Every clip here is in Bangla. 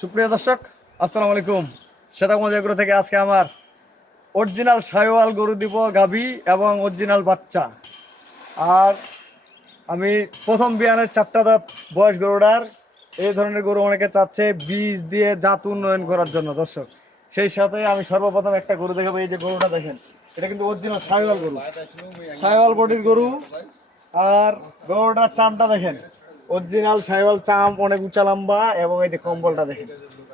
সুপ্রিয় দর্শক, আসসালামু আলাইকুম। শ্বেতাগঞ্জ এগুলো থেকে আজকে আমার অরিজিনাল সাইওয়াল গরু দিব গাভী এবং অরিজিনাল বাচ্চা। আর আমি প্রথম বিয়ানের চারটা দাঁত বয়স গরুটার, এই ধরনের গরু অনেকে চাচ্ছে বীজ দিয়ে জাত উন্নয়ন করার জন্য দর্শক। সেই সাথে আমি সর্বপ্রথম একটা গরু দেখাবো, এই যে গরুটা দেখেন। এটা কিন্তু অরিজিনাল সাইওয়াল গরু। সাইওয়াল বডির গরু। আর গরুটার চামটা দেখেন। অরিজিনাল সাইওয়াল চাম, অনেক উঁচা লম্বা এবং এই যে কম্বলটা দেখেন।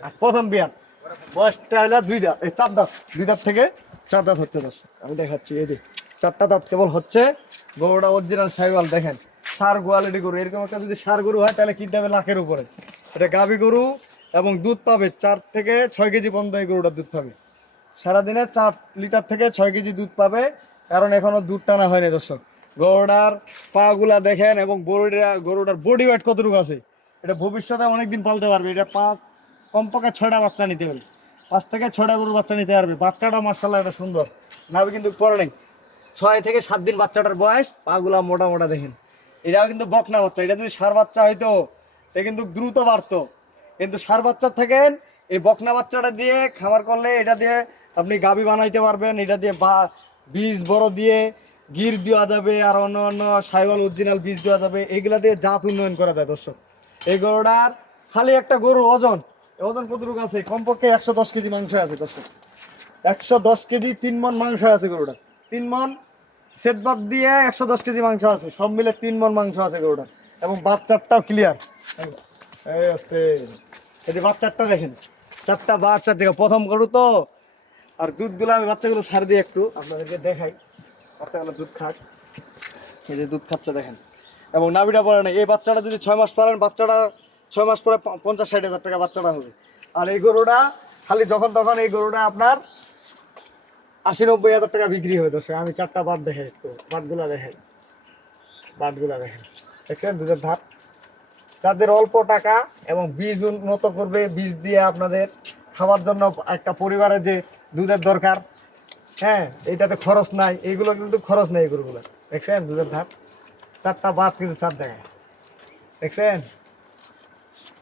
আর প্রথম বিয়ান বয়সটা হলো দুই দাঁত, এই চার দাঁত, দুই দাঁত থেকে চার দাঁত হচ্ছে দর্শক। আমি দেখাচ্ছি, এই যে চারটা দাঁত কেবল হচ্ছে, গরুটা অরিজিনাল সাইওয়াল, দেখেন। সার কোয়ালিটি গরু, এরকম একটা যদি সার গরু হয়, তাহলে কিনতে হবে লাখের উপরে। এটা গাভী গরু এবং দুধ পাবে চার থেকে ছয় কেজি পর্যন্ত এই গরুটা দুধ পাবে। সারাদিনে চার লিটার থেকে ছয় কেজি দুধ পাবে, কারণ এখনও দুধ টানা হয়নি দর্শক। গরুটার পাগুলা দেখেন এবং গরুটা গরুটার বডি ওয়েট কতটুকু আছে? এটা ভবিষ্যতে অনেকদিন পালতে পারবে। এটা পাঁচ কমপক্ষে ছয়টা বাচ্চা নিতে পারবে পাঁচ থেকে ছয়টা গরুর বাচ্চা নিতে পারবে। বাচ্চাটা মার্শাল্লাহ এটা সুন্দর। নাভি কিন্তু পরে নেই। ছয় থেকে সাত দিন বাচ্চাটার বয়স। পাগুলা মোটা মোটা দেখেন। এটাও কিন্তু বকনা বাচ্চা। এটা যদি সার বাচ্চা হইতো, এটা কিন্তু দ্রুত বাড়তো। কিন্তু সার বাচ্চা থাকেন এই বকনা বাচ্চাটা দিয়ে খাবার করলে এটা দিয়ে আপনি গাবি বানাইতে পারবেন। এটা দিয়ে বা বীজ বড় দিয়ে গির দেওয়া যাবে আর অন্য অন্য সাইওয়াল, অরিজিনাল বীজ দেওয়া যাবে, এগুলা দিয়ে জাত উন্নয়ন করা যায় দর্শক। এই গরুটার খালি একটা গরু ওজন ওজন কতটুকু আছে? কমপক্ষে একশো দশ কেজি মাংস আছে দর্শক। একশো দশ কেজি তিন মন মাংস আছে গরুটা তিন মন সেট বাদ দিয়ে একশো দশ কেজি মাংস আছে। সব মিলে তিন মন মাংস আছে গরুটার। এবং বাচ্চারটাও ক্লিয়ার এই আস্তে যে বাচ্চারটা দেখেন, চারটা বাচ্চার জায়গা প্রথম গরু তো। আর দুধগুলো আমি বাচ্চাগুলো ছাড় দিই একটু, আপনাদেরকে দেখাই। বাচ্চাগুলো দুধ খাক। এই যে দুধ খাচ্ছে দেখেন। এবং নাভিটা পড়ে না এই বাচ্চাটা যদি ছয় মাস পারেন বাচ্চাটা ছয় মাস পরে পঞ্চাশ, ষাট হাজার টাকা বাচ্চাটা হবে। আর এই গরুটা খালি যখন তখন এই গরুটা আপনার আশি, নব্বই হাজার টাকা বিক্রি হবে দর্শক। আমি চারটা বাট দেখে একটু। বাটগুলা দেখেন। বাটগুলা দেখেন। দেখছেন? দুধের ধাপ যাদের অল্প টাকা এবং বীজ উন্নত করবে, বীজ দিয়ে আপনাদের খাওয়ার জন্য একটা পরিবারের যে দুধের দরকার হ্যাঁ এইটাতে খরচ নাই, এইগুলো কিন্তু খরচ নেই এগুলোগুলো দেখছেন? দুধের ধাপ চারটা বাদ কিন্তু চার জায়গায়। দেখছেন?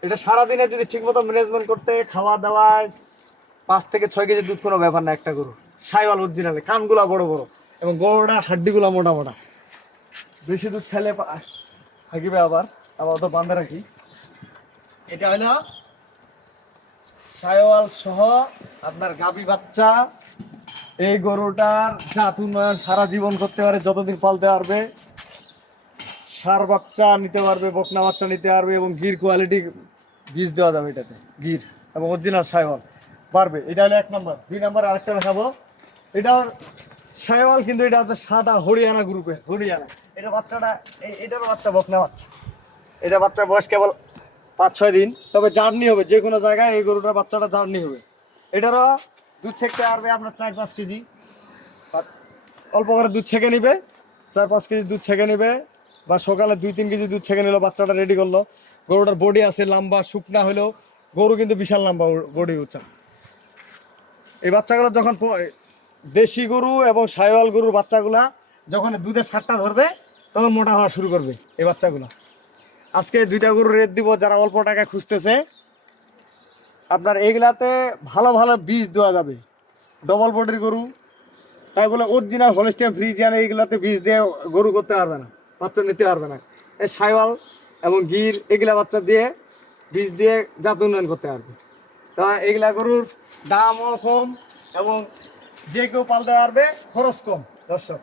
এটা সারাদিনে যদি ঠিকমতো ম্যানেজমেন্ট করতে, খাওয়া দাওয়ায় পাঁচ থেকে ছয় কেজি দুধ কোনো ব্যাপার না একটা গরু। সাইওয়াল অরিজিনালে কানগুলা বড় বড় এবং গরুটা হাড্ডিগুলা মোটা মোটা। বেশি দুধ খেলে থাকিবে আবার। আবার তো বান্ধে রাখি। এটা হলো সাইওয়াল সহ আপনার গাবি বাচ্চা এই গরুটার জাত উন্নয়ন সারা জীবন করতে পারে, যতদিন পালতে পারবে। সার বাচ্চা নিতে পারবে, বকনা বাচ্চা নিতে পারবে এবং গির কোয়ালিটি বীজ দেওয়া যাবে এটাতে, গির এবং অরিজিনাল সাইওয়াল। পারবে এটা হলো এক নম্বর। দুই নম্বর আরেকটা দেখাবো। এটার সাইওয়াল, কিন্তু এটা হচ্ছে সাদা হরিয়ানা গ্রুপের, হরিয়ানা। এটা বাচ্চাটা এটারও বাচ্চা, বকনা বাচ্চা। এটা বাচ্চার বয়স কেবল পাঁচ ছয় দিন, তবে জার্নি হবে যে কোনো জায়গায় এই গরুটার বাচ্চাটা জার্নি হবে। এটারও দুধ ছেঁকতে পারবে আপনার চার পাঁচ কেজি। অল্প করে দুধ ছেঁকে নিবে, চার পাঁচ কেজি দুধ ছেঁকে নিবে বা সকালে দুই তিন কেজি দুধ ছেঁকে নিল, বাচ্চাটা রেডি করল। গরুটার বডি আছে লম্বা, শুকনা হলেও গরু কিন্তু বিশাল লম্বা বডি উঁচা এই বাচ্চাগুলো যখন দেশি গরু এবং সাইওয়াল গরুর বাচ্চাগুলা যখন দুধের সারটা ধরবে, তখন মোটা হওয়া শুরু করবে এই বাচ্চাগুলো। আজকে দুইটা গরু রেট দিব, যারা অল্প টাকা খুঁজতেছে আপনার এইগুলাতে ভালো ভালো বীজ দেওয়া যাবে। ডবল বডির গরু। তাই বলে অরিজিনাল হলস্টিয়ান ফ্রিজিয়ান এইগুলাতে বীজ দিয়ে গরু করতে পারবে না, বাচ্চা নিতে পারবে না। এই সাইওয়াল এবং গির, এগুলা বাচ্চা দিয়ে বীজ দিয়ে জাত উন্নয়ন করতে পারবে। তা এগুলা গরুর দামও কম এবং যে কেউ পালতে পারবে, খরচ কম, দর্শক।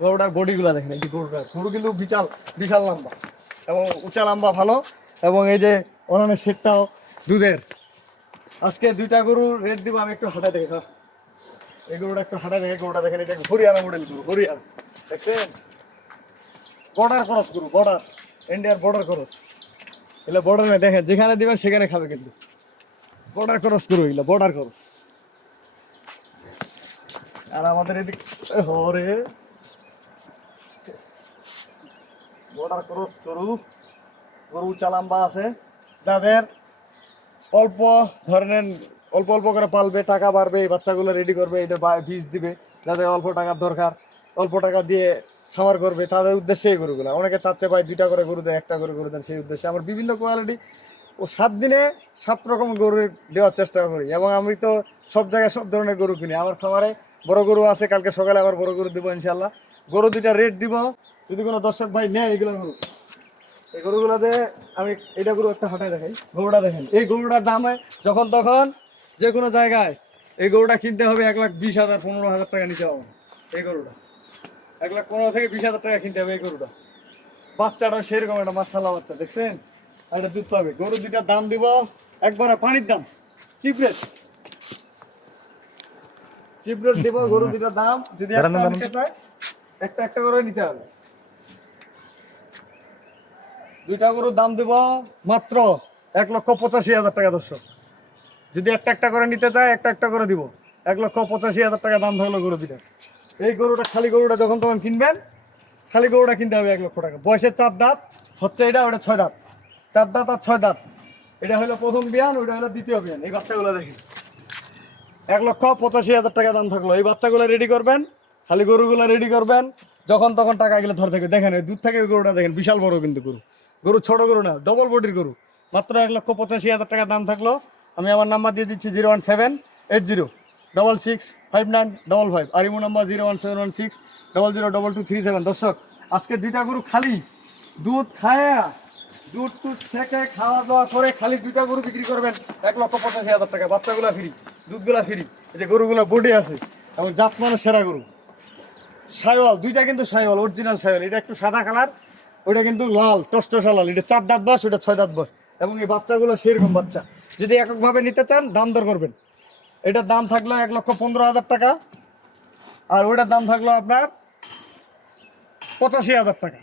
গরুটার বডিগুলো দেখেন, এই গরুটার গরু কিন্তু বিশাল বিশাল লম্বা এবং উঁচা লম্বা ভালো এবং এই যে অন্যান্য সেটটাও দুধের। আজকে দুইটা গরুর রেট দিব, আমি একটু হাঁটা দেখে এই গরুটা একটু হাঁটা দেখে গরুটা দেখেন, এটা হরিয়ানা মডেল গরু, হরিয়ানা। দেখছেন? বর্ডার ক্রস গরু বর্ডার ইন্ডিয়ার বর্ডার ক্রস এগুলো বর্ডার দেখেন, যেখানে দিবেন সেখানে খাবে কিন্তু। বর্ডার ক্রস গরু এগুলো বর্ডার ক্রস আর আমাদের এদিক হরে। বর্ডার ক্রস গরু গরু চালাম্বা আছে। যাদের অল্প ধরনের, অল্প অল্প করে পালবে, টাকা বাড়বে, এই বাচ্চাগুলো রেডি করবে এটা বীজ দিবে যাদের অল্প টাকার দরকার, অল্প টাকা দিয়ে খামার করবে, তাদের উদ্দেশ্যে এই গরুগুলো। অনেকে চাচ্ছে ভাই দুইটা করে গরু দেন, একটা করে গরু দেন, সেই উদ্দেশ্যে। আমার বিভিন্ন কোয়ালিটি, ও সাত দিনে সাত রকম গরু দেওয়ার চেষ্টা করি, এবং আমি তো সব জায়গায় সব ধরনের গরু কিনি। আমার খামারে বড় গরু আছে, কালকে সকালে আবার বড় গরু দেবো ইনশাল্লাহ গরু দুইটা রেট দিব, যদি কোনো দর্শক ভাই নেয়, এগুলো এই গরুগুলোতে আমি এটা গরু একটা হাঁটায় দেখাই। গরুটা দেখেন এই গরুটার দাম হয় যখন তখন যে কোনো জায়গায় এই গরুটা কিনতে হবে এক লাখ বিশ হাজার পনেরো হাজার টাকা নিতে হবে। এই গরুটা এক লাখ পনেরো থেকে বিশ হাজার টাকা কিনতে হবে এই গরুটা। বাচ্চাটাও সেরকম একটা মার্শাল্লাহ বাচ্চা দেখছেন? এটা দুধ পাবে। গরু দুইটার দাম দিব একবারে পানির দাম। Chip rate. চিপ রেট দিব গরু দুইটার দাম। যদি একটা। একটা একটা করে নিতে হবে। দুইটা গরুর দাম দিব মাত্র এক লক্ষ পঁচাশি হাজার টাকা, দর্শক। যদি একটা একটা করে নিতে চায়, একটা একটা করে দিব। এক লক্ষ পঁচাশি হাজার টাকা দাম থাকল গরু দুইটা এই গরুটা, খালি গরুটা যখন তখন কিনবেন, খালি গরুটা কিনতে হবে এক লক্ষ টাকা। বয়সের চার দাঁত, হচ্ছে এটা, ওটা ছয় দাঁত। চার দাঁত আর ছয় দাঁত। এটা হলো প্রথম বিয়ান, ওইটা হলো দ্বিতীয় বিয়ান। এই বাচ্চাগুলো দেখেন। এক লক্ষ পঁচাশি হাজার টাকা দাম থাকল। এই বাচ্চাগুলো রেডি করবেন, খালি গরুগুলো রেডি করবেন, যখন তখন টাকা এগুলো ধরে থাকবে দেখেন দুধ থেকে গরুটা দেখেন, বিশাল বড় কিন্তু গরু। গরু, ছোট গরু না ডবল বডির গরু। মাত্র এক লক্ষ পঁচাশি হাজার টাকা দাম থাকল। আমি আমার নাম্বার দিয়ে দিচ্ছি zero one seven eight zero double six five nine double five আর imo number zero one seven one six double zero double two three seven দর্শক, আজকে দুইটা গরু খালি। দুধ খায়া, দুধ টুধ ছেঁকে খাওয়া দাওয়া করে খালি দুইটা গরু বিক্রি করবেন এক লক্ষ পঁচাশি হাজার টাকা। বাচ্চাগুলা ফ্রি, দুধগুলা ফ্রি। এই যে গরুগুলা বডি আছে, এবং জাত মানে সেরা গরু। সাইওয়াল, দুইটা কিন্তু সাইওয়াল অরিজিনাল সাইওয়াল। এটা একটু সাদা কালার ওইটা কিন্তু লাল, টসটসা লাল। এটা চার দাঁত বাস, ওটা ছয় দাঁত বাস। এবং এই বাচ্চাগুলো সেরকম বাচ্চা। যদি এককভাবে নিতে চান, দাম দর করবেন। এটার দাম থাকল এক লক্ষ পনেরো হাজার টাকা। আর ওইটার দাম থাকল আপনার পঁচাশি হাজার টাকা।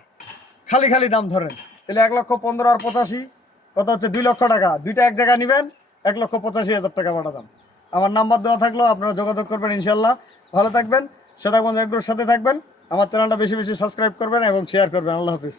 খালি খালি দাম ধরেন। তাহলে এক লক্ষ পনেরো আর পঁচাশি কত হচ্ছে দুই লক্ষ টাকা। দুইটা এক জায়গায় নেবেন, এক লক্ষ পঁচাশি হাজার টাকা পাঠা দাম। আমার নাম্বার দেওয়া থাকল, আপনারা যোগাযোগ করবেন ইনশাল্লাহ। ভালো থাকবেন সেটাগঞ্জ এগ্রোর সাথে থাকবেন। আমার চ্যানেলটা বেশি বেশি সাবস্ক্রাইব করবেন এবং শেয়ার করবেন। আল্লাহ হাফিজ।